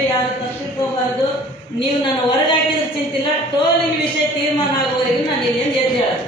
ಮಾಡ್ತೀವಿ, ಯಾರು ತಪ್ಪಿಸ್ಕೋಬಾರ್ದು. ನೀವು ನಾನು ಹೊರಗೆ ಹಾಕಿದ್ರೆ ಚಿಂತಿಲ್ಲ, ಟೋಲಿಂಗ್ ವಿಷಯ ತೀರ್ಮಾನ ಆಗುವವರೆಗೂ ನಾನು ಇಲ್ಲೇನು ಎದ್ದು ಹೇಳೋದು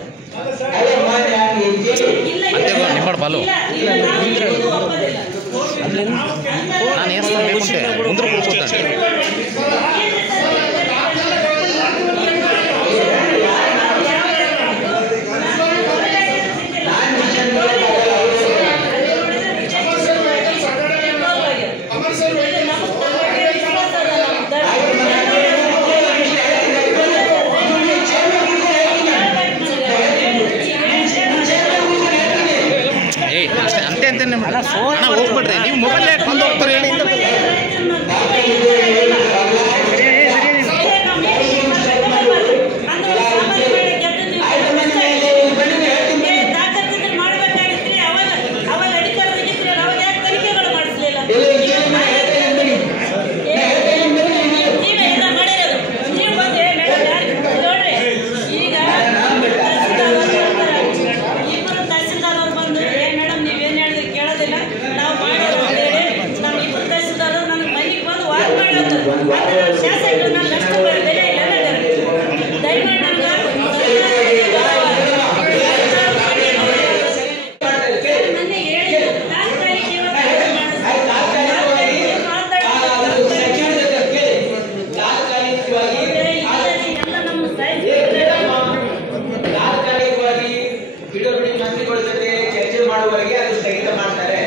ಹೋಗ್ಬಿಡ್ರಿ ನೀವು ಮೊಬೈಲ್ ಯಾಕೆ ಬಂದು ಹೋಗ್ತಾರೆ ಹೇಳಿ. ಮಂತ್ರಿಗಳ ಜೊತೆ ಚರ್ಚೆ ಮಾಡುವವರೆಗೆ ಅದು ಸ್ಥಗಿತ ಮಾಡ್ತಾರೆ.